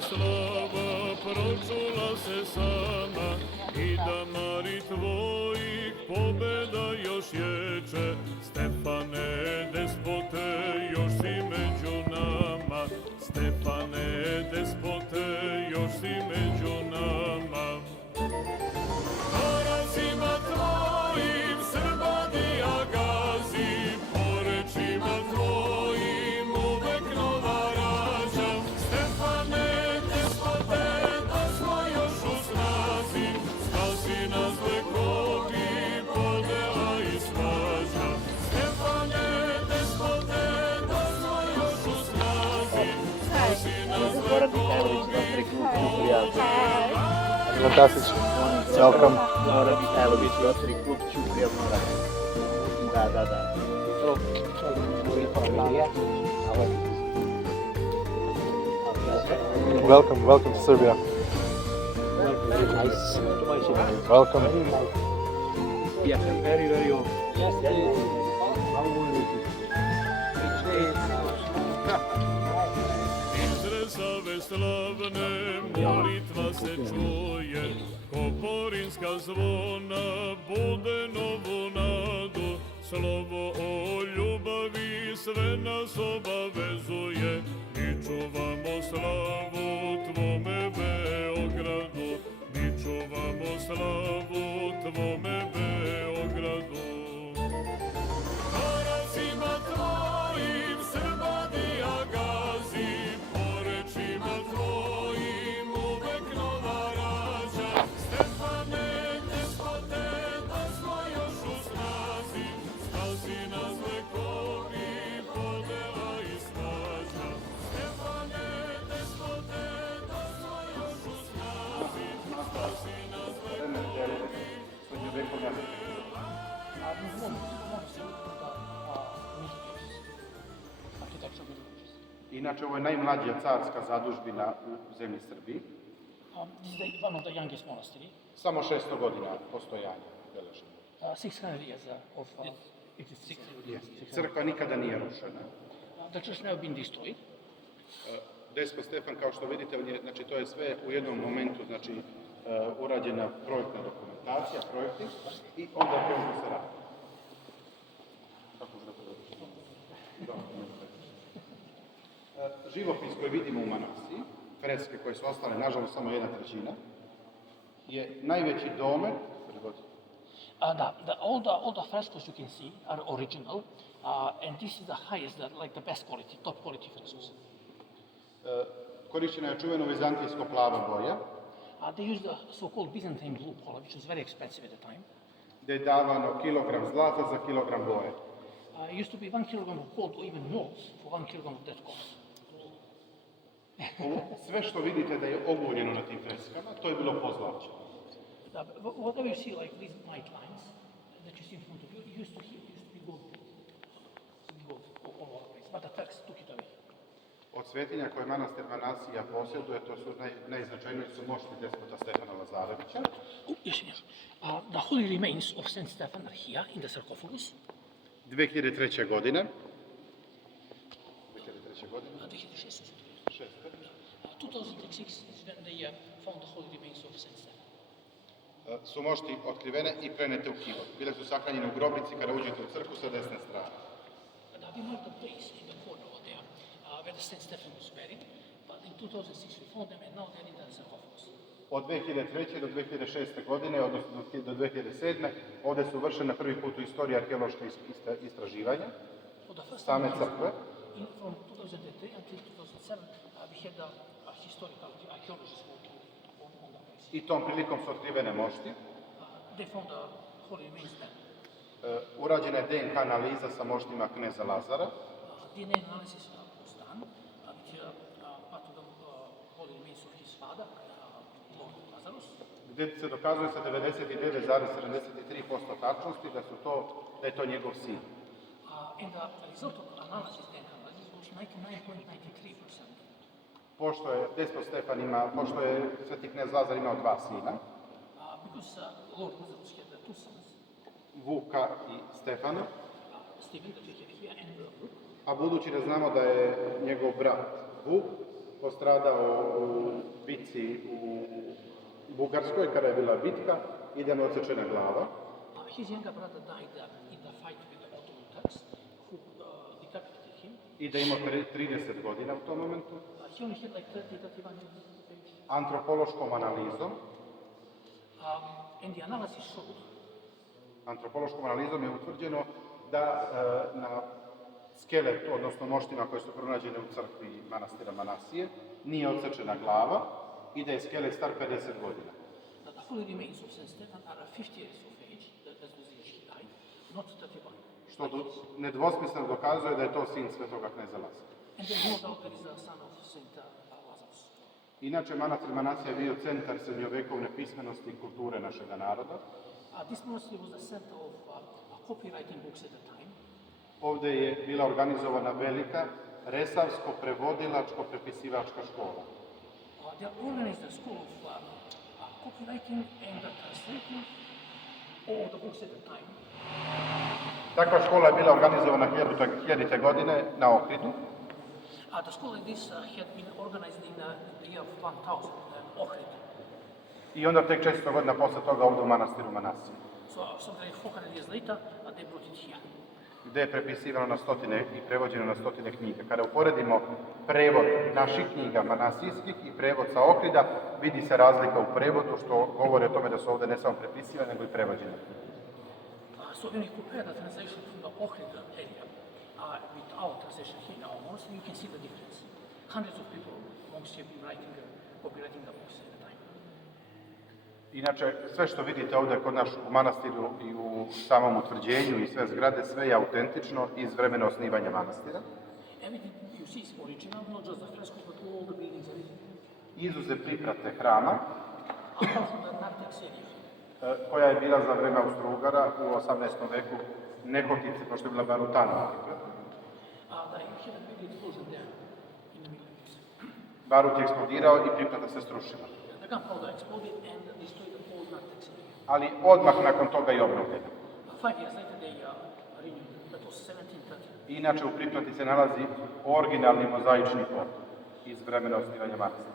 slava pročula se sama i da mari tvojih pobeda još ječe. Stefane, despote, još si među nama. Stefane, despote, još si među nama. Koracima tvojim Srbadija gazi, po rečima tvojim uvek nova rađa. Stefane, despote, da smo još u snazi, spasi nas vekovi podela i svađa. Stefane, despote, da smo još u snazi, spasi nas vekovi podela i svađa. Fantastic. Welcome. Mihajlo Pupin, Rotary Club ČuPRIJA Morava. Da. Welcome to Serbia. Very nice. Welcome. Yeah, very old. Yes. Izrezave slavne, molitva se čuje, koporinska zvona bude novu nadu. Slovo o ljubavi sve nas obavezuje, mi čuvamo slavu tvome Beogradu, mi čuvamo slavu tvome Beogradu. Koracima tvojim Srbadija gazi, po rečima tvojim uvek nova rađa. Stefane, despote, da smo još u snazi, spasi nas vekovi podela i svađa. Stefane, despote, da smo još u snazi, spasi nas vekovi podela i svađa. Inače, ovo je najmlađa carska zadužbina u zemlji Srbiji. This is one of the youngest monastery. Samo 600 godina postojanja beleženo. 600 years of existence. Crkva nikada nije rušena. The church never been destroyed. Despot Stefan, kao što vidite, znači, to je sve u jednom momentu, znači, urađena projektna dokumentacija, projekti, i onda krenuo da se radi. Živopis koji vidimo u manastiri, freske koje su ostale, nažalost, samo 1/3, je najveći domet. All the frescoes you can see are original, and this is the highest, like the best quality, top quality frescoes. Korišćena je čuveno vizantijsko plava boja. They used the so-called Byzantine blue color, which was very expensive at the time. Gde je davano kilogram zlata za kilogram boje. It used to be 1 kilogram of gold or even more for 1 kilogram of that color. Sve što vidite da je oguljeno na tim freskama, to je bilo pozlačeno. Whatever you see, like these white lines that you see in front of you, it used to be gold. All over the place, but the Turks took it away. Od svetinja koje manastir Manasija posjeduje, to su najznačajniji su mošti despota Stefana Lazarevića. Yes. The holy remains of Saint Stefan are here in the sarcophagus. 2003. godine. 2006 is when they found the holy remains of Saint Stefan. Su mošti otkrivene i prenete u kivo. Bile su sahranjene u grobnici kada uđete u crkvu sa desne strane. We marked the place in the corner over there where the Saint Stefan was buried, but in 2006 we found them and now they're in the sarcophagus. Od 2003. do 2006. godine, odnosno do 2007. ovde su vršene prvi put u istoriji arheološke istraživanja same crkve. From 2003 until 2007 we had a historical archaeologist working on the place. I tom prilikom su otkrivene mošti. They found the holy remains there. Urađena je DNK analiza sa moštima kneza Lazara. DNA analysis was done with part of the holy remains of his father, Lord Lazarus. Gde se dokazuje sa 99,73% tačnosti da je to njegov sin. And the result of analysis, DNA analysis, was 99.93%. Pošto je Despot Stefan pošto je sveti knez Lazar imao 2 sina. Because Lord Lazarus had 2 sons. Vuka i Stefana. Stephen, that we have here, and A budući da znamo da je njegov brat Vuk postradao u bitci u Bugarskoj, kada je bila bitka, i da mu je odsečena glava. His younger brother died in the fight with the Ottoman Turks, who decapitated him. I da je imao 30 godina u tom momentu. He only had like 31 years of age. Antropološkom analizom, And the analysis showed antropološkom analizom je utvrđeno da na skeletu, odnosno moštima koje su pronađene u crkvi manastira Manasije, nije odsečena glava i da je skelet star 50 godina. that the holy remains of Saint Stephen are 50 years of age, that was the age he died, not 31. Što nedvosmisleno dokazuje da je to sin svetoga kneza Lazara. And there's no doubt that is the son of Saint Lazarus. Inače, manastir Manasija je bio centar srednjovekovne pismenosti i kulture našega naroda. This monastery was the center of copywriting books at the time. Ovde je bila organizovana velika resavsko-prevodilačko-prepisivačka škola. They organized a school of copywriting and translating all the books at the time. Takva škola je bila organizovana 1000. godine na Ohridu. The school like this had been organized in the year of 1000, Ohrid. I onda tek 400 godina posle toga ovde u manastiru Manasije, So something like 400 years later, they brought it here. gde je prepisivano na stotine i prevođeno na stotine knjiga. Kada uporedimo prevod naših knjiga manasijskih i prevod sa Ohrida, vidi se razlika u prevodu, što govori o tome da su ovde ne samo prepisivane, nego i prevođene. So when you compare the translation from the Ohrid area with our translation here in our monastery, you can see the difference. Hundreds of people monks have been copywriting the books at the time. Inače, sve što vidite ovde kod nas u manastiru i u samom utvrđenju i sve zgrade, sve je autentično iz vremena osnivanja manastira. Everything you see is original, not just the frescoes, but all the buildings, everything. Izuzev priprate hrama, Apart from the narthex area. koja je bila za vreme Austro-Ugara u 18. veku nehotice, pošto je bila barutana. They had a big explosion there in the Middle East. Barut je eksplodirao i priprata se sstrušila. The gunpowder exploded and destroyed the whole narthex area. Ali odmah nakon toga i obnovljena. 5 years later, they renewed it. That was 1730. Inače, u priprati se nalazi originalni mozaični pod iz vremena osnivanja manastira.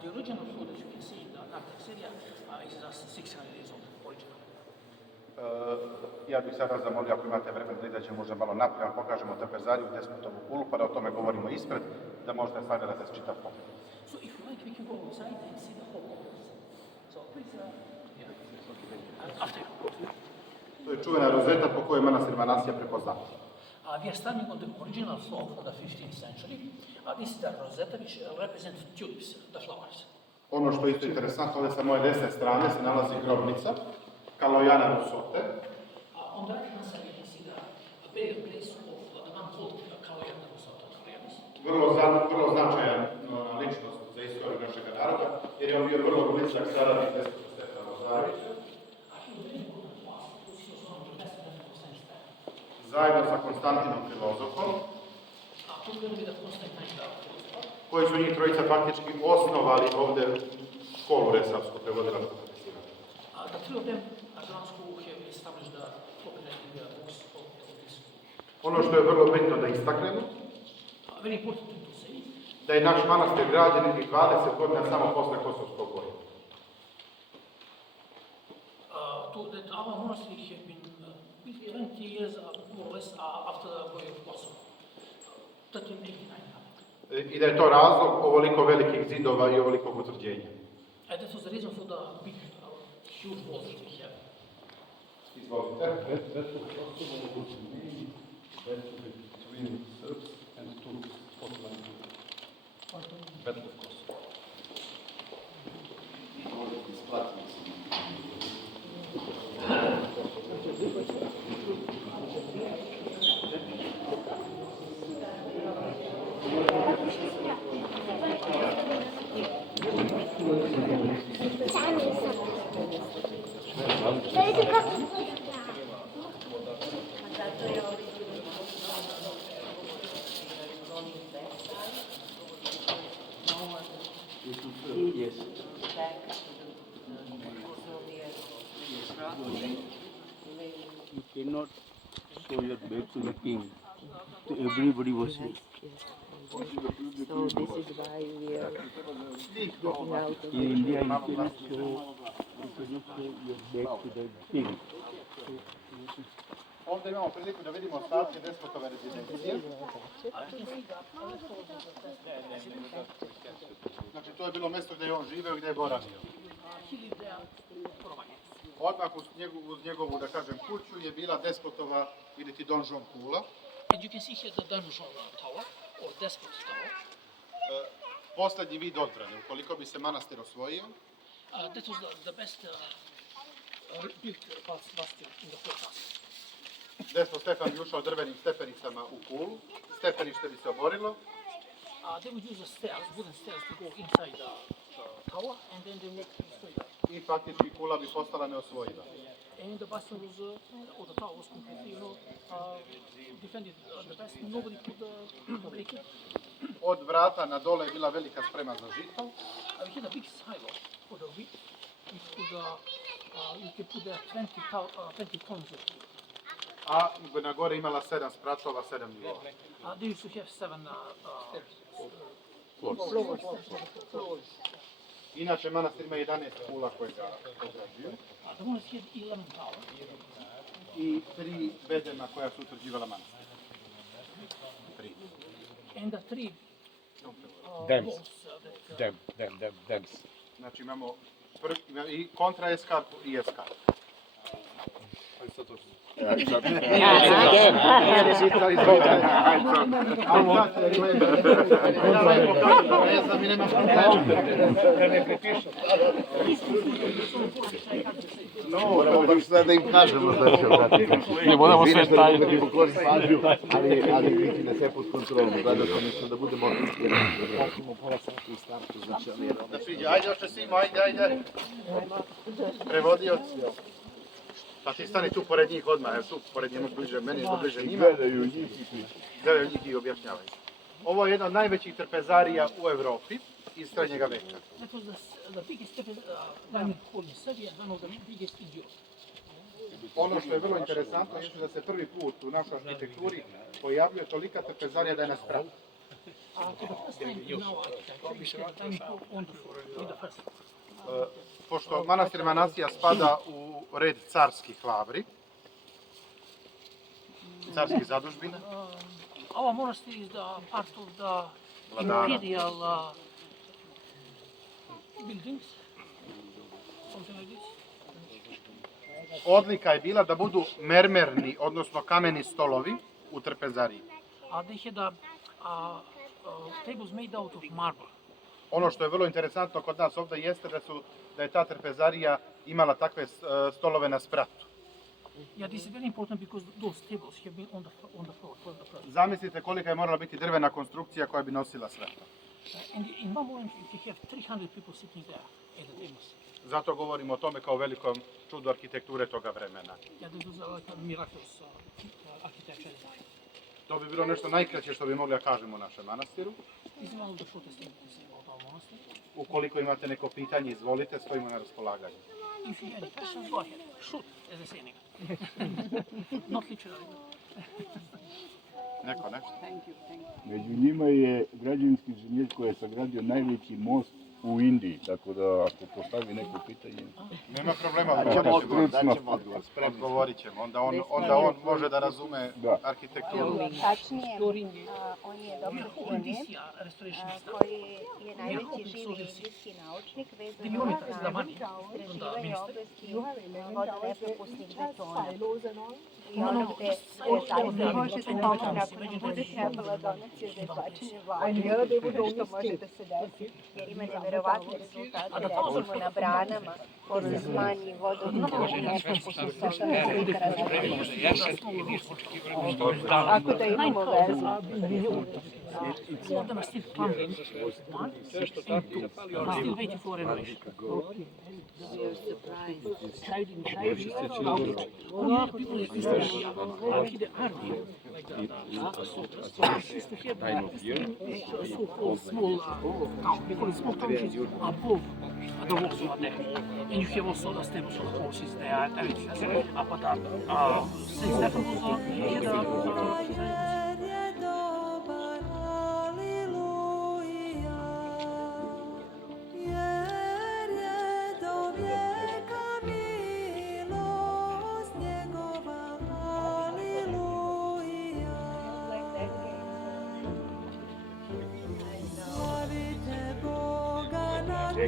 The original floor that you can see in the narthex area is 600 years old, original. Ja bih sada zamolio, ako imate vremena, da izađemo možda malo naprijed, pokažemo trpezariju, Despotovu kulu, pa da o tome govorimo ispred, da možete sagledate čitav pogled. So if you like, we can go inside and see the whole complex. So please, after you go to it. To je čuvena rozeta po kojoj manastir Manasija prepoznat. We are standing on the original floor from the 15th century. This is the rosetta which represents tulips, the flowers. Ono što je isto interesantno, ovdje sa moje desne strane se nalazi grobnica Kalojana Rusote. On the right hand side, you can see the burial place of the man called Kalojana Rusote. Vrlo značajan ličnost za istoriju našeg naroda, jer je on bio vrlo blizak saradnik Despotovca Stefana Lazarevića. Zajedno sa Konstantinom filozofom, koji su njih trojica faktički osnovali ovde školu resavsku prevodilačku prepisivanja. The three of them are the ones who have established the copywriting books of this. Ono što je vrlo bitno da istaknemo, Very important to say, da je naš manastir građen i 20 godina samo posle Kosovskog boja. That our monastery have been built 20 years more or less after the Bombay of Kosovo, 1389. I da je to razlog ovoliko velikih zidova i ovolikog utvrđenja. And that was the reason for the big, huge walls that we have. Izvolite. That was also one of those between Serbs and Turks, Ottoman Turks. Battle of Kosovo. Yes. You cannot show your back to the king. So everybody was here. So this is why we are getting out of the India is back to the king. Ovdje imamo priliku da vidimo ostatke Despotove rezidencije. Znači, to je bilo mjesto gdje je on živeo i gdje je boravio. Odmah uz njegovu, da kažem, kuću je bila Despotova ili ti donžon kula. And you can see here the donjon tower or despot tower. Posljednji vid odbrane, ukoliko bi se manastir osvojio. That was the best built bastion in the whole castle. Despot Stefan bi ušao drvenim stepenicama u kulu, stepenište bi se oborilo. They would use the stairs, wooden stairs to go inside the tower and then they would destroy it. I faktički kula bi postala neosvojiva. And the bastion was, or the tower was completely, defended the best. Nobody could break it. Od vrata na dole je bila velika sprema za žito. We had a big silo for the wheat. You could put there 20 tons of wheat. A na gore imala 7 spratova, 7 nivova. They used to have 7 floors. Inače, manastir ima 11 kula koje ga ograđuju. The one had 11 towers. I 3 bedema koja su utvrđivala manastir. 3. And the 3 Dams. walls Dams. Znači imamo i kontraeskarpu i eskarpu. Moramo baš sad da im kažemo da će vratiti. Ne moramo sve staviti. Ali vidite da sve pod kontrolom. Gledao sam mislim da budemo pratimo pola sata u startu. Znači, Da priđe, ajde još Simo, ajde. Prevodioc. Pa ti stani tu pored njih odmah, jer tu pored njih bliže meni, što bliže njima. Gledaju njih i objašnjavaju. Ovo je jedna od najvećih trpezarija u Evropi iz srednjega veka. That was the biggest diamond hole in Serbia and one of the biggest in Europe. Ono što je vrlo interesantno je da se prvi put u našoj arhitekturi pojavljuje tolika trpezarija da je na spratu. For the first time in our architecture, we had a diamond hole on the floor, with the first. Pošto manastir Manasija spada u red carskih lavri, carskih zadužbina, Our monastery is the part of the imperial buildings, something like this. odlika je bila da budu mermerni, odnosno kameni stolovi u trpezariji. They had tables made out of marble. Ono što je vrlo interesantno kod nas ovdje jeste da je ta trpezarija imala takve stolove na spratu. Yeah, this is very important because those tables have been on the floor for the first. Zamislite kolika je morala biti drvena konstrukcija koja bi nosila sve to. And in one moment you have 300 people sitting there at the tables. Zato govorimo o tome kao velikom čudu arhitekture toga vremena. Yeah, this was like a miraculous architecture design. To bi bilo nešto najkraće što bi mogli da kažemo o našem manastiru. This is one of the shortest things to say about our monastery. Ukoliko imate neko pitanje, izvolite, stojimo na raspolaganju. If you have any questions, go ahead. Shoot, as I say in English. Not literally. Neko nešto? Među njima je građevinski inženjer koji je sagradio najveći most u Indiji, tako da ako postavi neko pitanje... Nema problema, daćemo odgovor, spremni. odgovorit ćemo. Onda on može da razume arhitekturu. Tačnije, on je doktor hemije, koji je najveći živi indijski naučnik vezan za istraživanje oblasti vodonepropusnih betona. I ono gde je zaista možete pomoći ako nam bude trebala donacija za izlačenje vlade, što može da se desi, jer ima neverovatne rezultate, recimo na branama, posle smanji vodonepropusnih sa 6 litara na 3. Tako da imamo vezu. Two of them are still crumbling. One and two are still waiting for renovation. You're surprised. People used to the army, like the used to have so-called small town. We call it small townships above the walls over there. And you have also the stables for the horses there. But since that was Hi.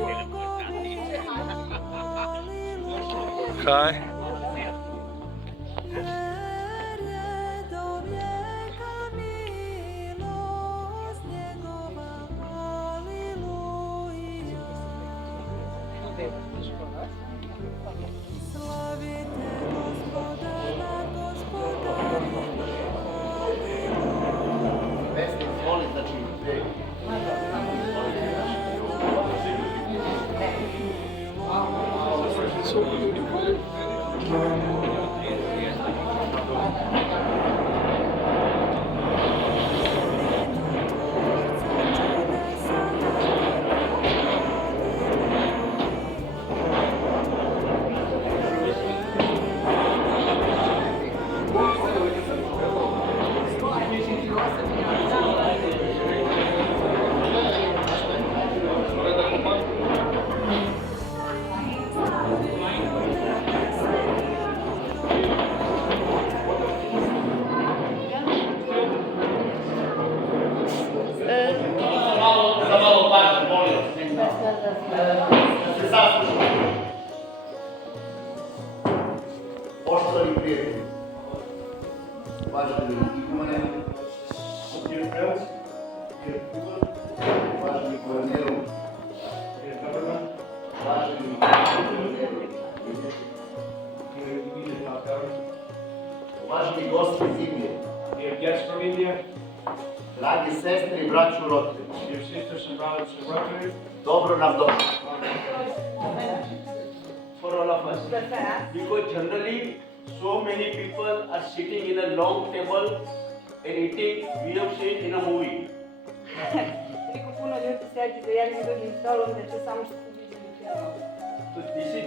Poštovani prijatelji, uvaženi igumane, uvaženi guverneru, uvaženi uvaženi gosti iz Indije, dragi sestre i braću u Rotary, dobro nam došli. For all of us, because generally so many people are sitting in a long table and eating, we have seen in a movie. Toliko puno ljudi sedi za jednim drugim stolom da je to samo što su viđeni u filmu. So this is,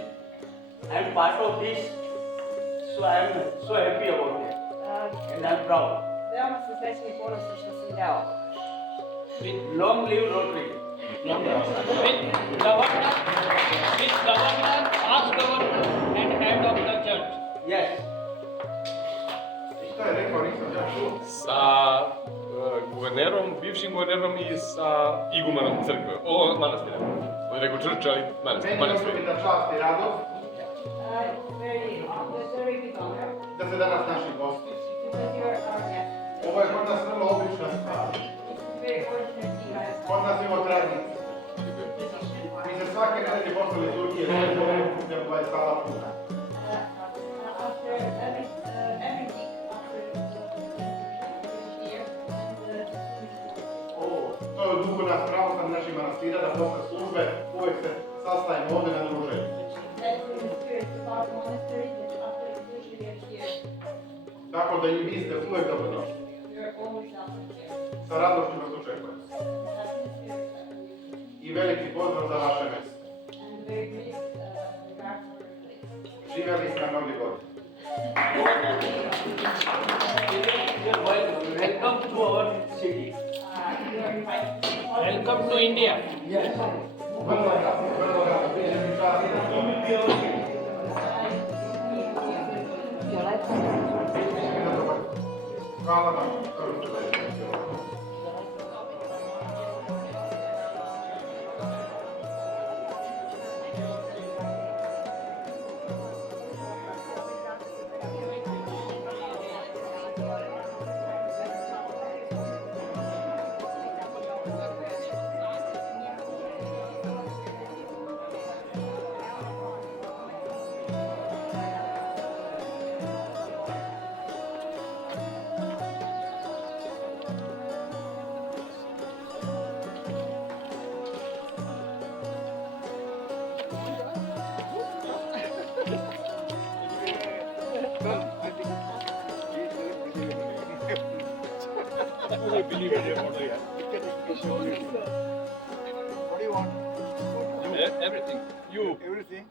I am part of this, so I am so happy about it and I am proud. Veoma sam srećna i ponosna što sam deo ovoga. Long live Rotary. With governor, past governor and head of the church. Yes. Šta je rekao, nisam ja čuo. Sa guvernerom, bivšim guvernerom i sa igumanom crkve, manastira. On je rekao črč, ali Meni je osobita čast i radost da ste danas naši gosti. Ovo je kod nas vrlo obična stvar. Kod nas ima tradicija. Mi se svake nedelje posle liturgije kupljamo sala puta. To je u duhu nas pravoslavnih naših manastira da posle službe uvek se sastajemo ovde na druženju. Tako da i vi ste uvek dobrodošli. Sa radošću vas očekujem. I veliki pozdrav za vaše mesto. Živjeli ste na mnogi godini. Welcome to our city. Welcome to India. Vrlo rado, biće mi čast. Hvala vam. I believe in it. What do you want? Everything. You. Everything?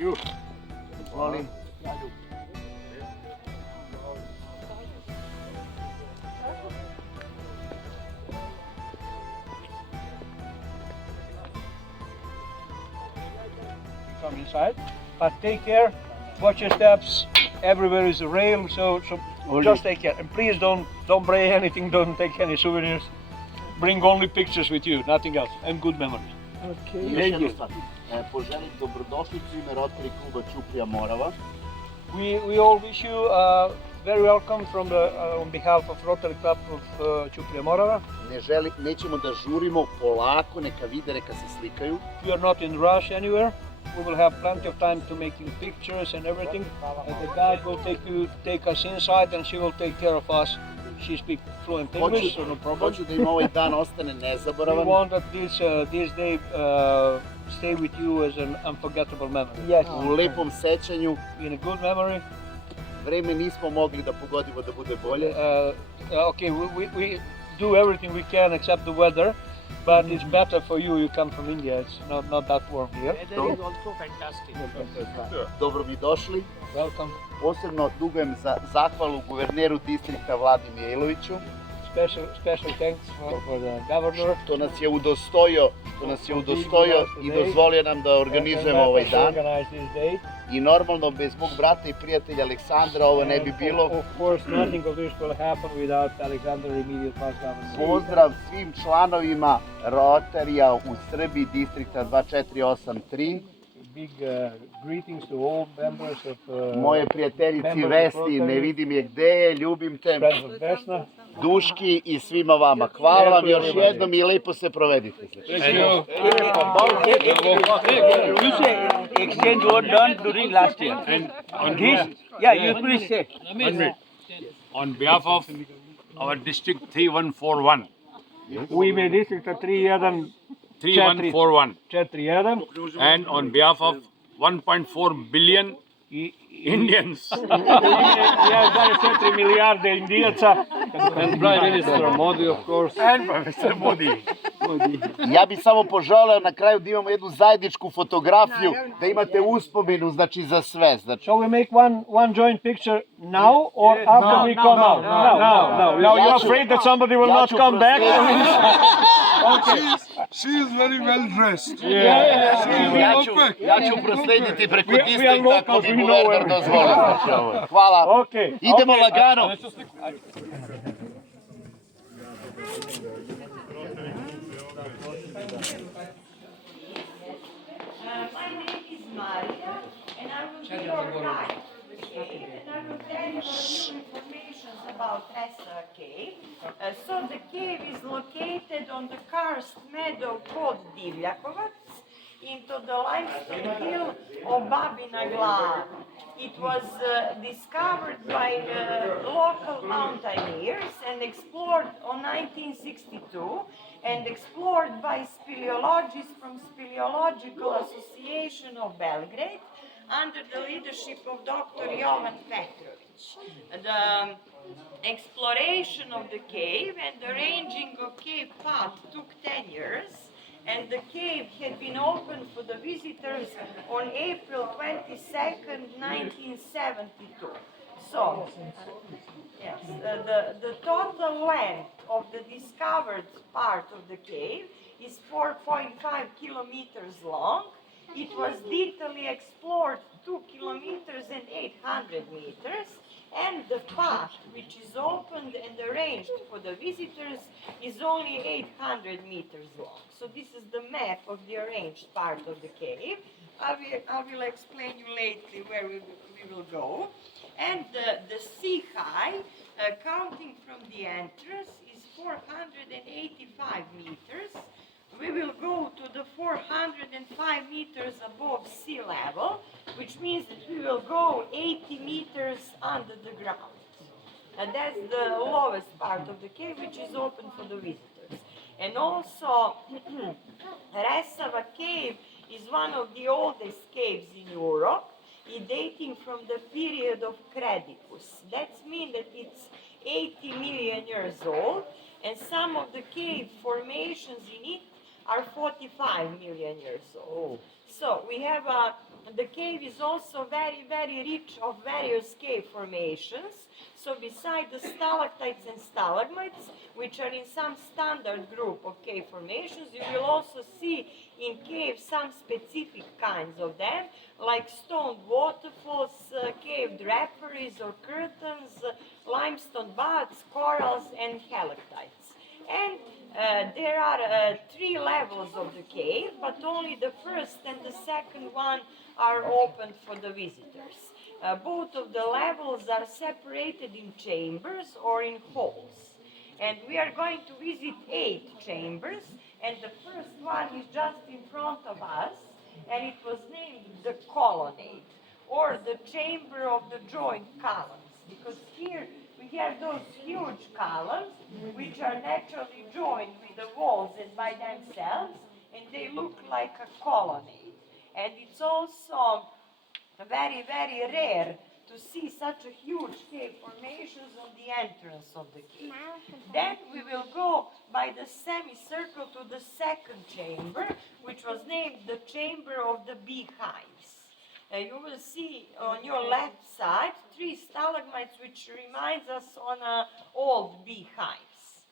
you. Molim. Come inside, but take care, watch your steps, everywhere is a rail, so just take care. And please don't break anything, don't take any souvenirs. Bring only pictures with you, nothing else, and good memories. I još jednu stvar. Poželim dobrodošlicu u ime Rotary kluba ČuPRIJA Morava. We all wish you very welcome on behalf of Rotary Club ČuPRIJA Morava. Nećemo da žurimo, polako, neka vide, neka se slikaju. We are not in rush anywhere. We will have plenty of time to making pictures and everything. And the guide will take us inside and she will take care of us. She speaks fluent English, so no problem. Hoću da im ovaj dan ostane nezaboravan. We want that this day stay with you as an unforgettable memory. Yes. U lepom sećanju. In a good memory. Vreme nismo mogli da pogodimo da bude bolje. Okay, we do everything we can except the weather. But it's better for you come from India, it's not that warm here. Weather is also fantastic. Dobro mi došli. Welcome. Posebno dugujem za zahvalu guverneru distrikta Vladi Mihajloviću. Special thanks for the governor. Što nas je udostojio i dozvolio nam da organizujemo ovaj dan. I normalno, bez mog brata i prijatelja Aleksandra ovo ne bi bilo. Of course, nothing of this will happen without Alexander immediate past governor. Pozdrav svim članovima Rotarija u Srbiji, distrikta 2483. Big greetings to all members of moje prijateljici Vesni, ne vidim je gde je, ljubim te. Duški i svima vama. Hvala vam još jednom i lepo se provedite. You say exchange was done during last year. And on this, yeah, you please say. On behalf of our district 3141. U ime distrikta 3141. And on behalf of 1.4 billion Indians. Ja 4 milijarde Indijaca. And Prime Minister Modi, of course. And Professor Modi. Ja bih samo poželeo na kraju da imamo jednu zajedničku fotografiju, da imate uspomenu, znači za sve. So we make one joint picture now or after we come out? Now. Now you're afraid that somebody will not come back? Okay. She is very well dressed. Ja ću proslediti preko distrikta ako bi guverner dozvolio. Hvala. Idemo lagano. My name is Maria, and I will be your guide to the cave, and I will tell you some information about Esa cave. So the cave is located on the karst meadow called Divljakovac, into the limestone hill of Babina Glava. It was discovered by local mountaineers and explored on 1962 and explored by speleologists from Speleological Association of Belgrade under the leadership of Dr. Jovan Petrović. The exploration of the cave and the ranging of cave path took 10 years. And the cave had been opened for the visitors on April 22nd, 1972. So, yes, the total length of the discovered part of the cave is 4.5 kilometers long. It was detailedly explored 2 kilometers and 800 meters. And the path, which is opened and arranged for the visitors, is only 800 meters long. So this is the map of the arranged part of the cave. I will explain you later where we will go. And the sea height, counting from the entrance, is 485 meters. We will go to the 405 meters above sea level, which means that we will go 80 meters under the ground. And that's the lowest part of the cave, which is open for the visitors. And also, Resava cave is one of the oldest caves in Europe, dating from the period of Credicus. That means that it's 80 million years old, and some of the cave formations in it are 45 million years old. So we have the cave is also very, very rich of various cave formations. So beside the stalactites and stalagmites, which are in some standard group of cave formations, you will also see in caves some specific kinds of them, like stone waterfalls, cave draperies or curtains, limestone baths, corals, and stalactites. And there are 3 levels of the cave, but only the first and the second one are open for the visitors. Both of the levels are separated in chambers or in halls. And we are going to visit 8 chambers, and the first one is just in front of us, and it was named the colonnade, or the chamber of the joint columns, because here we have those huge columns, which are naturally joined with the walls and by themselves, and they look like a colonnade. And it's also very, very rare to see such a huge cave formations on the entrance of the cave. Then we will go by the semicircle to the second chamber, which was named the chamber of the beehives. You will see on your left side 3 stalagmites, which reminds us on old beehives.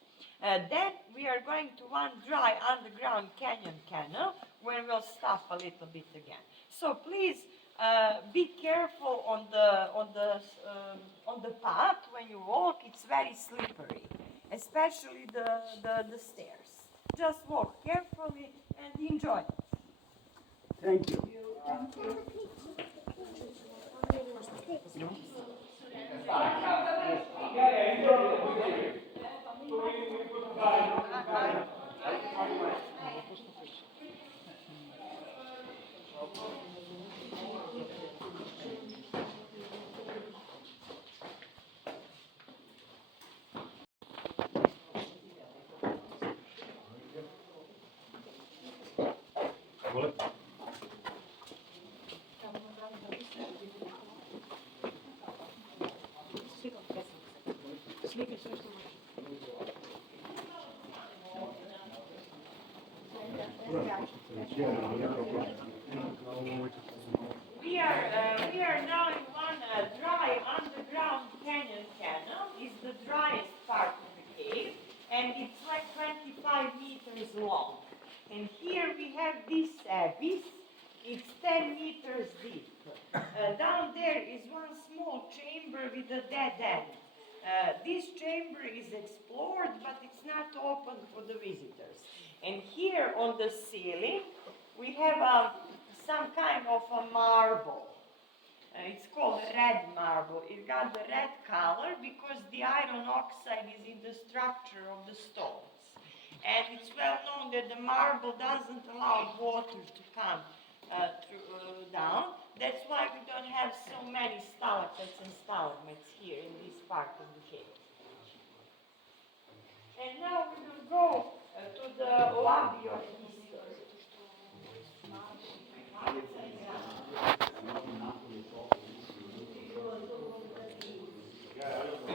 Then we are going to one dry underground canyon canal, where we'll stop a little bit again. So please be careful on the path when you walk. It's very slippery, especially the stairs. Just walk carefully and enjoy. Thank you. We are now in one dry underground canyon canal. It's the driest part of the cave, and it's like 25 meters long. And here we have this abyss. It's 10 meters deep. Down there is one small chamber with a dead end. This chamber is explored, but it's not open for the visitors. And here on the ceiling, we have some kind of a marble. It's called red marble. It got the red color because the iron oxide is in the structure of the stones. And it's well known that the marble doesn't allow water to come down. That's why we don't have so many stalactites and stalagmites here in this part of the cave. And now we will go to the lobby of history.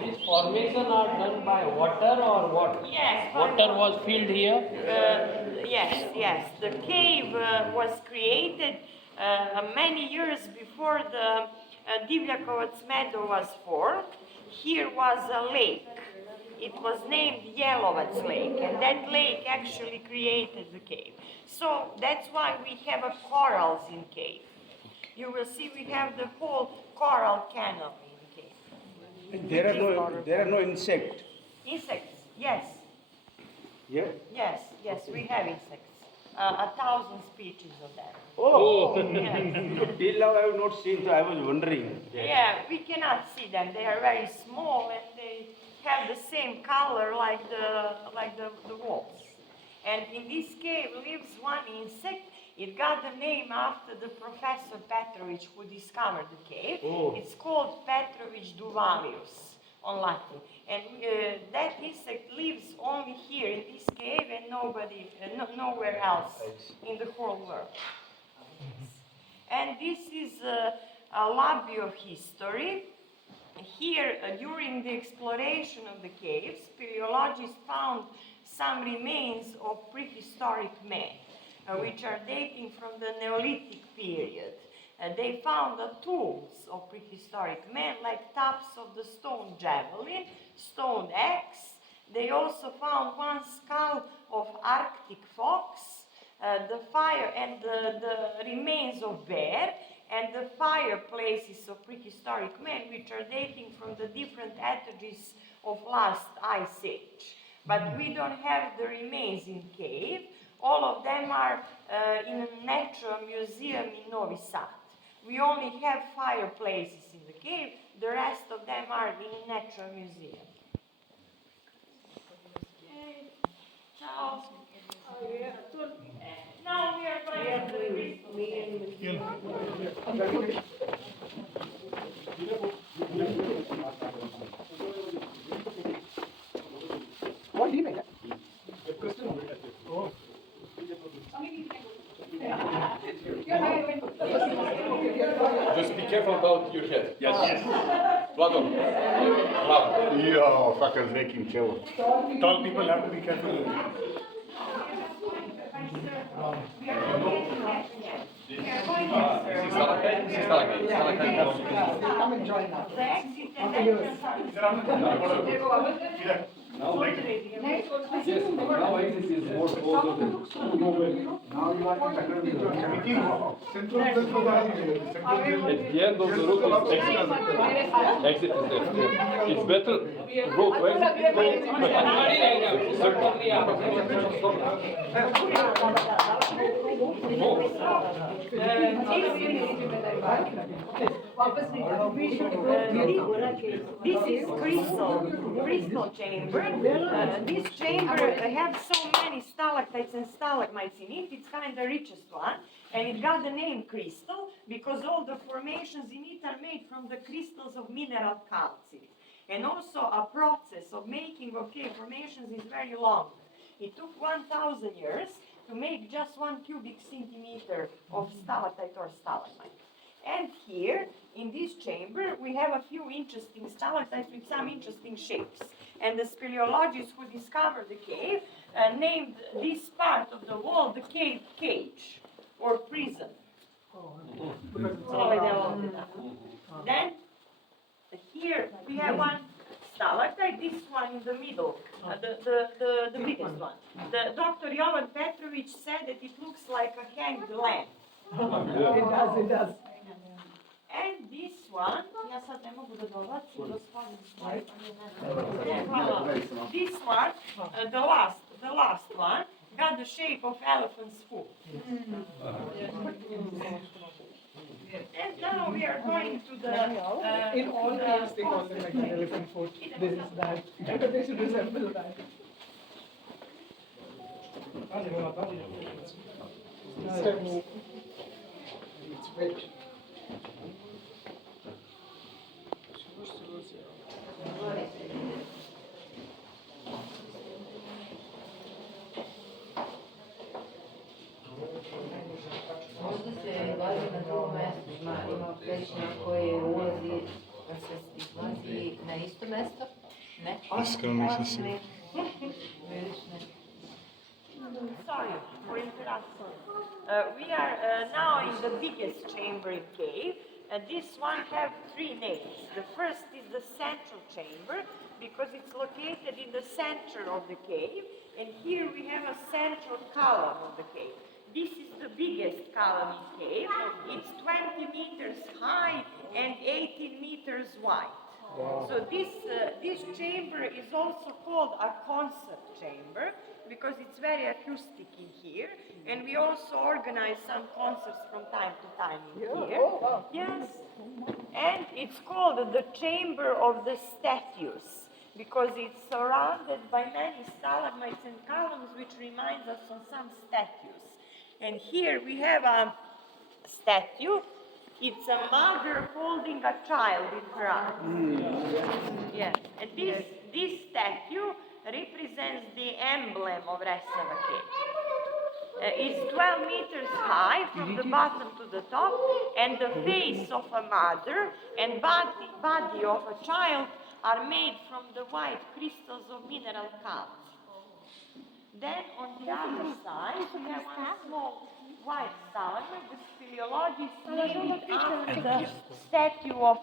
These formations are done by water or what? Yes. Water was filled here? Yes. The cave was created many years before the Divljakovac meadow was formed. Here was a lake. It was named Jelovac Lake, and that lake actually created the cave. So that's why we have corals in cave. You will see we have the whole coral canal in the cave. There are no insects. Insects, yes. Yeah. Yes, we have insects. 1,000 species of them. Oh, Yes. till now I have not seen, so I was wondering. Yeah, we cannot see them. They are very small and they have the same color like the walls. And in this cave lives one insect. It got the name after the Professor Petrovich who discovered the cave. Oh. It's called Petrovich duvalius on Latin. And that insect lives only here in this cave and nowhere else in the whole world. And this is a lobby of history. Here, during the exploration of the caves, speleologists found some remains of prehistoric man. which are dating from the Neolithic period. They found the tools of prehistoric men, like tops of the stone javelin, stone axe. They also found one skull of Arctic fox, the fire and the remains of bear, and the fireplaces of prehistoric men, which are dating from the different epochs of last ice age. But we don't have the remains in cave. All of them are in a natural museum in Novi Sad. We only have fireplaces in the cave. The rest of them are in a natural museum. Okay. Ciao. Now we are going to the Just be careful about your head. Yes. Vlado. Vlado. Jo, fakat s nekim čelom. Tall people have to be careful. Come and join us. Now exit is more closer than Now you are in Central at the end of the route is exit. Exit is there. It's better to go to exit. This is crystal chamber. This chamber has so many stalactites and stalagmites in it. It's kind of the richest one, and it got the name crystal because all the formations in it are made from the crystals of mineral calcium. And also a process of making of cave formations is very long. It took 1,000 years to make just 1 cubic centimeter of stalactite or stalagmite. And here, in this chamber, we have a few interesting stalactites with some interesting shapes. And the speleologists who discovered the cave named this part of the wall the cave cage, or prison. Then, here we have one stalactite, this one in the middle, the biggest one. The Dr. Jovan Petrović said that it looks like a hanged lamb. It does. And this one, ja sad ne mogu da dolazim, gospodin stoji. This one, the last one, got the shape of elephant's foot. And now we are going to the... in all caves they call them like an elephant foot. This is that. They should resemble that. It's wet. Možda se bavi na drugom mjestu, ima pećina koje ulazi, se izlazi na isto mjesto? Ne? Iskreno nisam siguran. Sorry for interruption. We are now in the biggest chamber in cave. This one have 3 names. The first is the central chamber because it's located in the center of the cave, and here we have a central column of the cave. This is the biggest column in cave. It's 20 meters high and 18 meters wide. Wow. So this chamber is also called a concert chamber because it's very acoustic in here, and we also organize some concerts from time to time in here. Oh, wow. Yes, and it's called the chamber of the statues because it's surrounded by many stalagmites and columns, which reminds us of some statues. And here we have a statue. It's a mother holding a child in her arms. Yes, and this statue represents the emblem of Resava Cave. It's 12 meters high from the bottom to the top, and the face of a mother and body of a child are made from the white crystals of mineral calcium. Then on the other side, we have one small white stalagmite. The speleologists named it after the statue of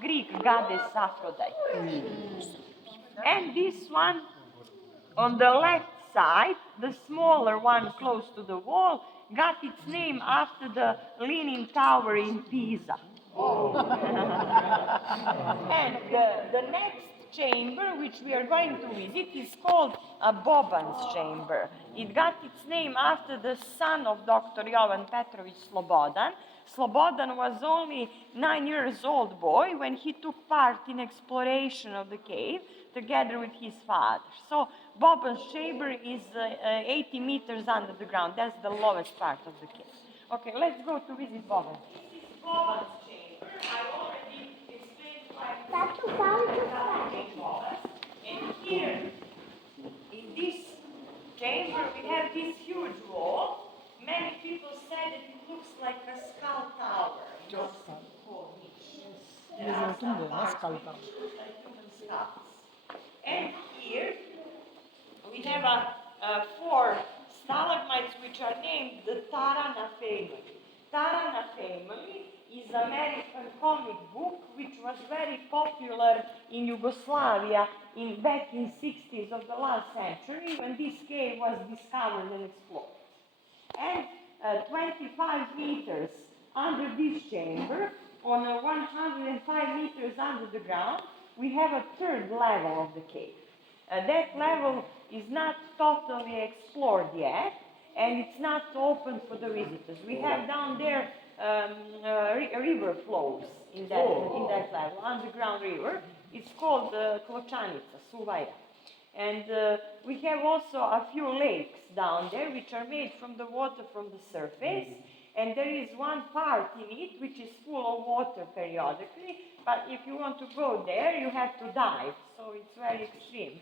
Greek goddess Aphrodite. And this one on the left side, the smaller one close to the wall, got its name after the Leaning Tower in Pisa. And the next chamber, which we are going to visit, is called Boban's chamber. It got its name after the son of Dr. Jovan Petrović Slobodan. Slobodan was only 9 years old boy when he took part in exploration of the cave together with his father. So Boban's chamber is 80 meters under the ground. That's the lowest part of the cave. Okay, let's go to visit Boban. This is Boban's chamber. I already explained why. And here, in this chamber, we have this huge wall. Many people say that it looks like a skull tower. And here, we have 4 stalagmites which are named the Tarana family. Tarana family is an American comic book which was very popular in Yugoslavia back in 60s of the last century when this cave was discovered and explored. And 25 meters under this chamber, on 105 meters under the ground, we have a 3rd level of the cave. That level is not totally explored yet, and it's not open for the visitors. We have down there river flows in that level, underground river. It's called Kločanica, Suvaya. And we have also a few lakes down there which are made from the water from the surface. And there is one part in it which is full of water periodically, but if you want to go there, you have to dive, so it's very extreme.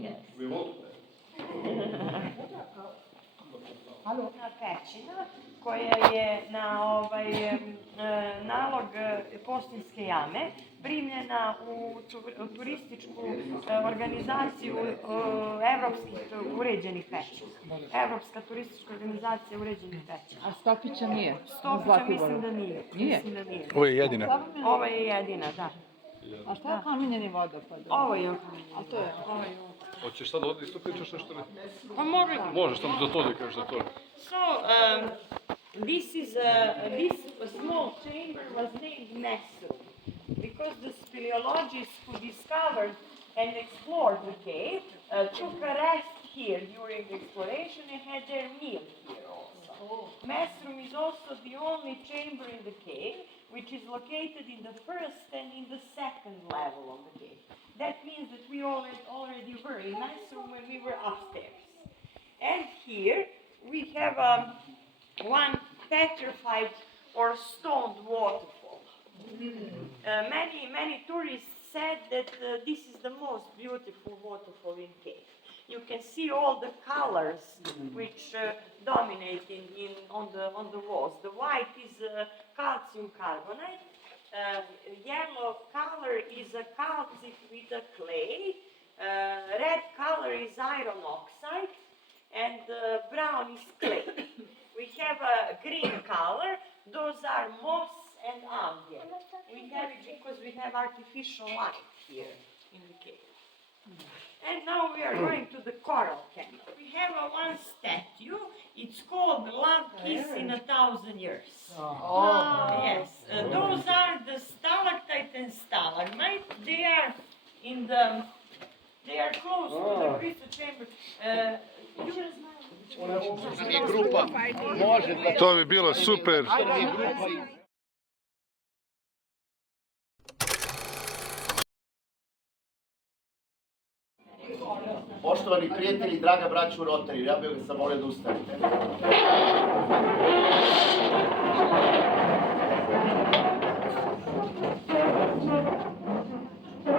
Yes. We want that. Pećina koja je na nalog Postinske jame primljena u turističku organizaciju evropskih uređenih pećina. Evropska turistička organizacija uređenih pećina. A Stopića nije? Stopića mislim da nije. Nije? Ovo je jedina. Ovo je jedina, da. A šta je kamenjeni vodopad? Ovo je kamenjeni. A to je? Hoćeš sad ovdje isto pričaš nešto ne? Pa može. Možeš, samo za to da kažeš za to. So, this small chamber was named Mesrum because the speleologists who discovered and explored the cave took a rest here during the exploration and had their meal here also. Mesrum is also the only chamber in the cave which is located in the 1st and in the 2nd level of the cave. That means that we already were in Mesrum when we were upstairs. And here we have one petrified or stoned waterfall. Many tourists said that this is the most beautiful waterfall in cave. You can see all the colors which dominate on the walls. The white is calcium carbonate. Yellow color is a calcite with a clay. Red color is iron oxide. And brown is clay. We have a green color. Those are moss and algae. We have it because we have artificial light here in the cave. And now we are going to the coral canyon. We have one statue. It's called Love Kiss in 1,000 Years. Oh. Yes. Those are the stalactite and stalagmite. They are close to the crystal chamber. To bi bilo super. Poštovani prijatelji, draga braću Rotary, ja bih vas zamolio da ustanete.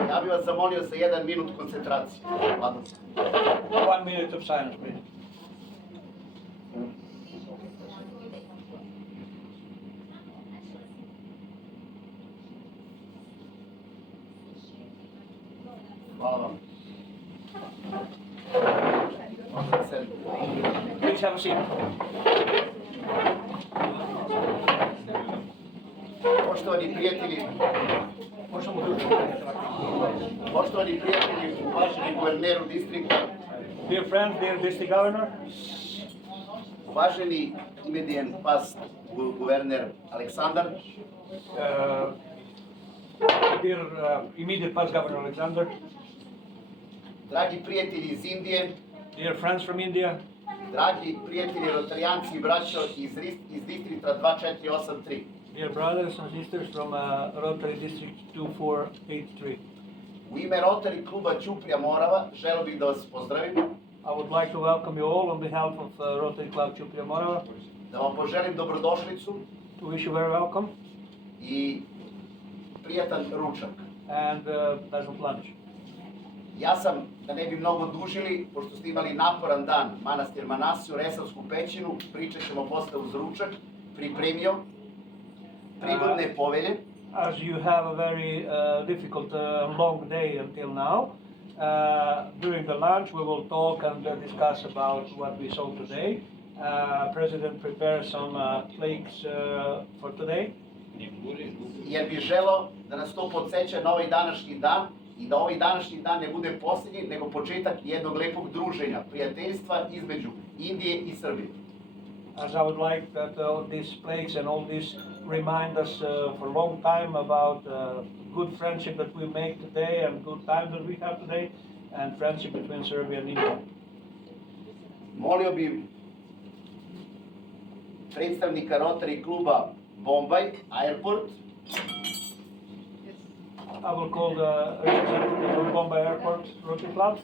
Ja bih vas zamolio za 1 minut koncentracije. 1 minute of silence, please. Hvala vam. Please have a seat. Poštovani prijatelji, uvaženi guverneru distrikta, dear friends, dear district governor, uvaženi imedijen past guverner Aleksandar, dear immediate past governor Alexander, dragi prijatelji iz Indije, dear friends from India, dragi prijatelji Rotarijanci i braćo iz distrikta 2483. dear brothers and sisters from Rotary District 2483. U ime Rotary kluba ČuPRIJA Morava želeo bih da vas pozdravim, I would like to welcome you all on behalf of Rotary Club ČuPRIJA Morava, da vam poželim dobrodošlicu to wish you very welcome i prijatan ručak. and pleasant lunch. Ja sam, da ne bi mnogo dužili, pošto ste imali naporan dan, manastir Manasiju, Resavsku pećinu, pričat ćemo posle uz ručak, pripremio prigodne povelje. As you have a very difficult and long day until now, during the lunch we will talk and discuss about what we saw today. President prepared some plates for today. Jer bih želeo da nas to podsjeća na ovaj današnji dan i da ovaj današnji dan ne bude posljednji, nego početak jednog lepog druženja, prijateljstva između Indije i Srbije. As I would like that all these plates and all this remind us for a long time about good friendship that we make today and good time that we have today and friendship between Serbia and India. Molio bih predstavnika Rotary kluba Bombay Airport, I will call the representative of Bombay Airport Rotary Club.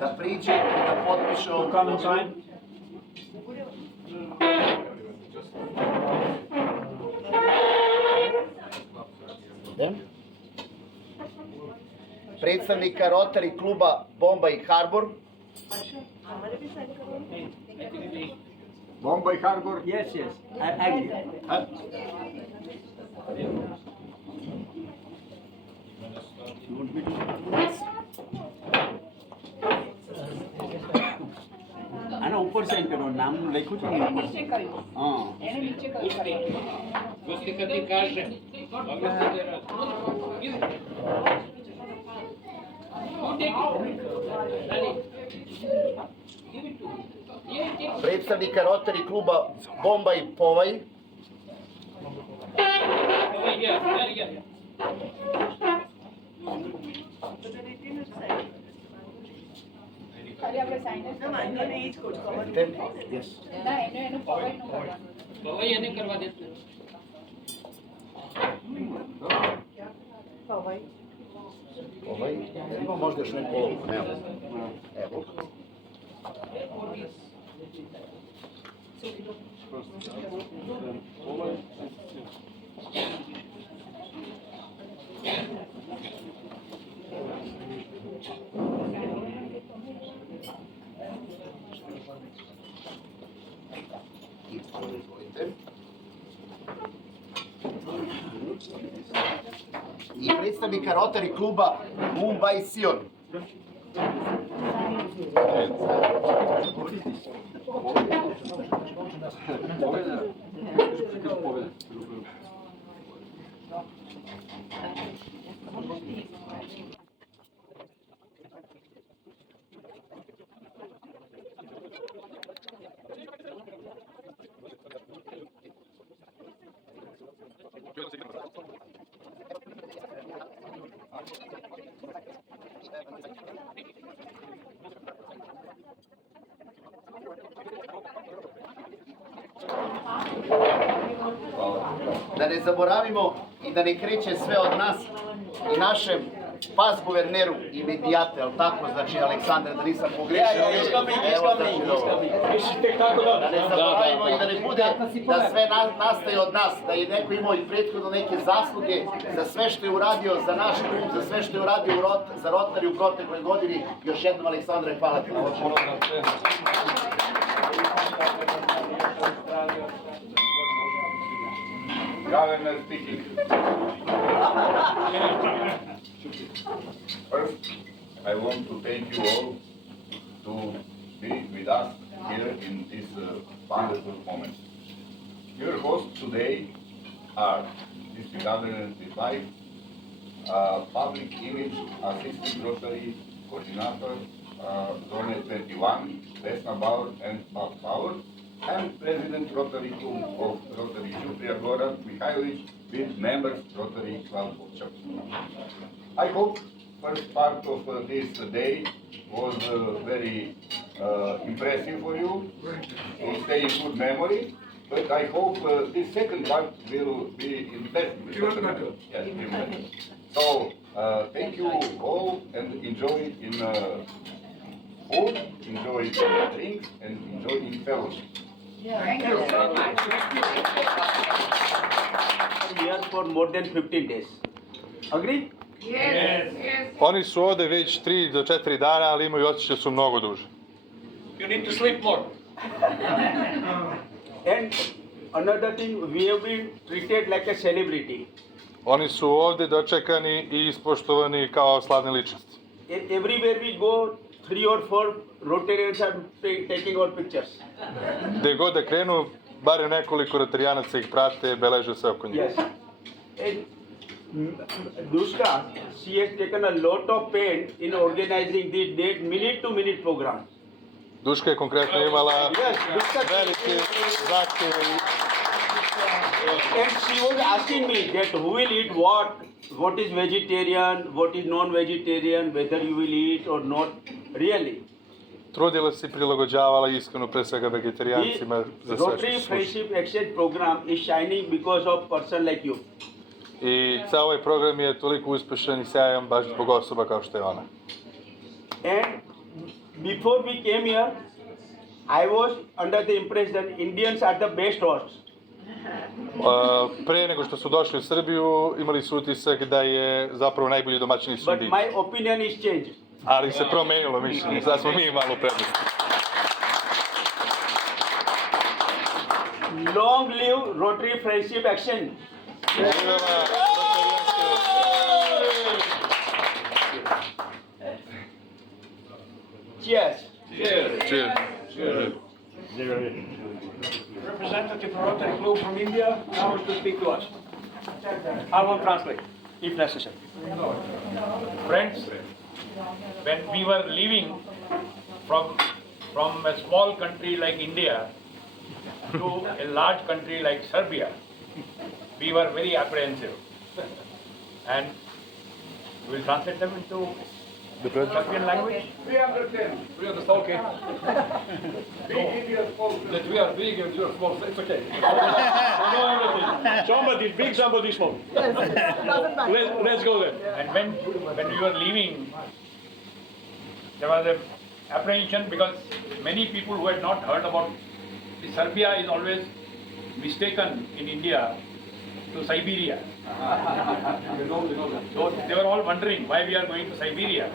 da priđe i da potpiše ovu Come and sign. predstavnika Rotary kluba Bombay Harbour, Bombay Harbour? Yes, yes. I આના ઉપર sine કરો નામ લખ્યું છે ને નીચે કર્યું હા એને નીચે કર્યું પુસ્તકથી કાઢશે predstavnika Rotary kluba Bombay Powai, ima možda još neku olovku, nema. Evo. I predstavnika Rotary kluba Mumbai Sion. Da ne zaboravimo i da ne kreće sve od nas i našem pas guverneru i medijate, ali tako, znači Aleksandar, da nisam pogrešio. Da ne zaboravimo i da ne bude da sve nastaje od nas, da je neko imao i prethodno neke zasluge za sve što je uradio za naš klub, za sve što je uradio za Rotary u protekloj godini. Još jednom, Aleksandre, hvala ti. governor speaking. First, I want to thank you all to be with us here in this wonderful moment. Your hosts today are District Governor and his wife, Public Image Assistant Rotary Coordinator, Zone 21, Vesna Bauer and Bob Bauer, and President Rotary Club of Rotary ČuPRIJA Morava, Mihajlo, with members Rotary Club ČUPRIJA. I hope first part of this day was very impressive for you, to stay in good memory, but I hope this second part will be in best memory. Yes, even better. So, thank you all and enjoy in food, enjoy in drinks, and enjoy in fellowship. Thank you so much. Here for more than 15 days. Agree? Yes. Oni su ovde već 3 do 4 dana, ali imaju osjećaj da su mnogo duže. You need to sleep more. And another thing, we have been treated like a celebrity. Oni su ovde dočekani i ispoštovani kao slavne ličnosti. Everywhere we go, 3 or 4 Rotarians are taking our pictures. Gde god da krenu, barem nekoliko Rotarijanaca ih prate, beleže sve oko njih. Yes. And Dushka, she has taken a lot of pain in organizing this minute-to-minute program. Duška je konkretno imala velike zahtjeve. And she was asking me that who will eat what is vegetarian, what is non-vegetarian, whether you will eat or not, really. Trudila se i prilagođavala iskreno pre svega vegetarijancima za sve Rotary što su Friendship Exchange program is shining because of person like you. I ceo ovaj program je toliko uspešan i sjajan baš zbog osoba kao što je ona. And before we came here, I was under the impression Indians are the best hosts. Pre nego što su došli u Srbiju, imali su utisak da je zapravo najbolji domaćini su But Indijci. my opinion is changed. Ali se promenilo mišljenje, sad smo mi malo prednosti. Long live Rotary Friendship Exchange. Cheers. Cheers. Representative of Rotary Club from India now to speak to us. I will translate, if necessary. Friends, when we were leaving from a small country like India to a large country like Serbia, we were very apprehensive. And we will translate them into Serbian language. We understand. We understand. Okay. Big India small. That we are big and you are small. It's okay. Somebody is big, somebody is small. Let's go there. And when we were leaving, there was an apprehension because many people who had not heard about Serbia is always mistaken in India to Siberia. So they were all wondering why we are going to Siberia.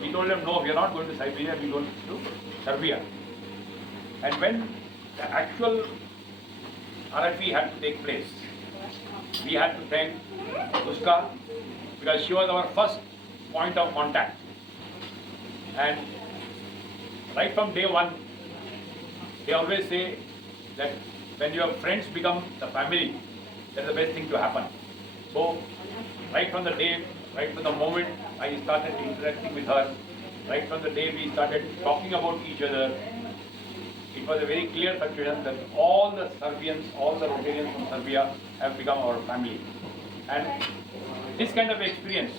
We told them, no, we are not going to Siberia, we are going to Serbia. And when the actual RFE had to take place, we had to thank Dushka because she was our first point of contact. And right from day one, they always say that when your friends become the family, that's the best thing to happen. So, right from the day, right from the moment I started interacting with her, right from the day we started talking about each other, it was a very clear conclusion that all the Serbians, all the Rotarians from Serbia have become our family. And this kind of experience,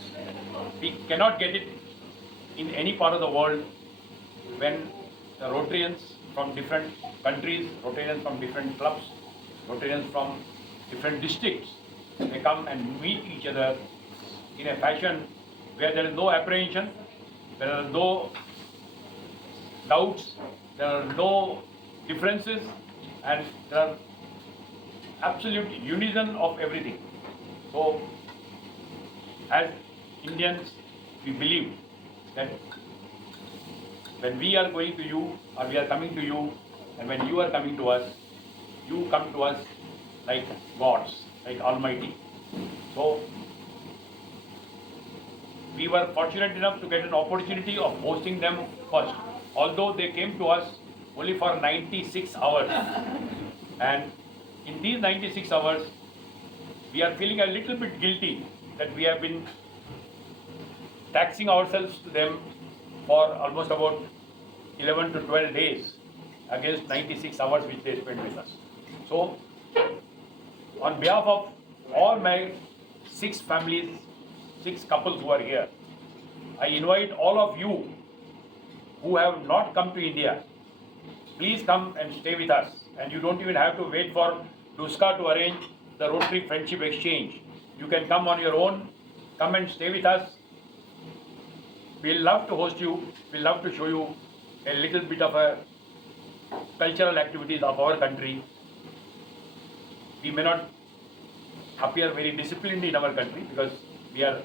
we cannot get it in any part of the world when the Rotarians from different countries, Rotarians from different clubs, Rotarians from different districts, they come and meet each other in a fashion where there is no apprehension, there are no doubts, there are no differences, and there are absolute unison of everything. So, as Indians, we believe that when we are going to you, or we are coming to you, and when you are coming to us, you come to us like gods, like Almighty. So we were fortunate enough to get an opportunity of hosting them first, although they came to us only for 96 hours. And in these 96 hours, we are feeling a little bit guilty that we have been taxing ourselves to them for almost about 11 to 12 days against 96 hours which they spent with us. So, on behalf of all my 6 families, 6 couples who are here, I invite all of you who have not come to India, please come and stay with us. And you don't even have to wait for Duska to arrange the Rotary Friendship Exchange. You can come on your own, come and stay with us. We'll love to host you, we'll love to show you a little bit of a cultural activities of our country. We may not appear very disciplined in our country because we are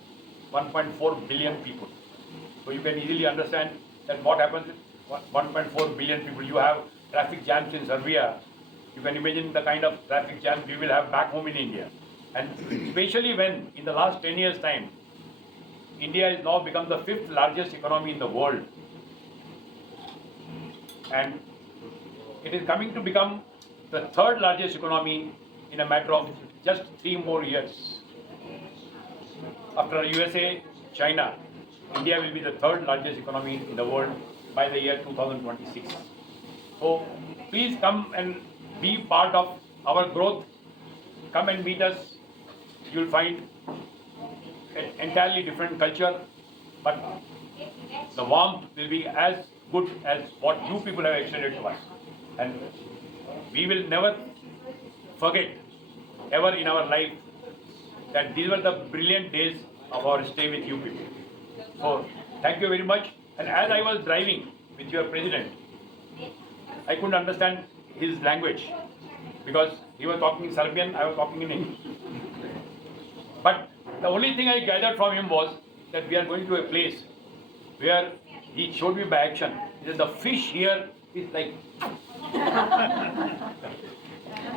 1.4 billion people. So you can easily understand that what happens with 1.4 billion people. You have traffic jams in Serbia. You can imagine the kind of traffic jams we will have back home in India. And especially when in the last 10 years time, India has now become the 5th largest economy in the world. And it is coming to become the 3rd largest economy in a matter of just 3 more years. After USA, China, India will be the 3rd largest economy in the world by the year 2026. So please come and be part of our growth. Come and meet us. You will find an entirely different culture, but the warmth will be as good as what you people have extended to us. And we will never forget ever in our life that these were the brilliant days of our stay with you people. So thank you very much. And as I was driving with your president, I couldn't understand his language because he was talking in Serbian, I was talking in English. But the only thing I gathered from him was that we are going to a place where he showed me by action. He said the fish here is like.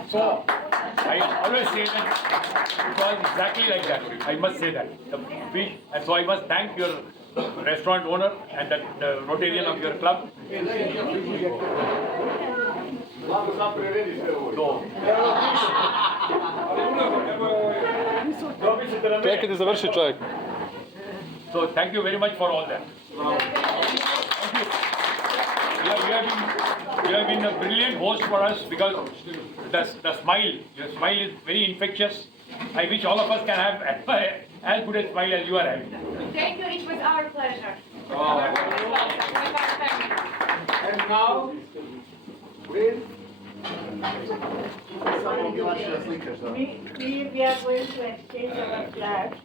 So I always say that it was exactly like that. I must say that the fish, and so I must thank your restaurant owner and the Rotarian of your club. Čekaj da završi čovjek. So thank you very much for all that. Thank you. You have been a brilliant host for us because the smile, your smile is very infectious. I wish all of us can have as good a smile as you are having. Thank you, it was our pleasure. And now, please. We are going to exchange our flags.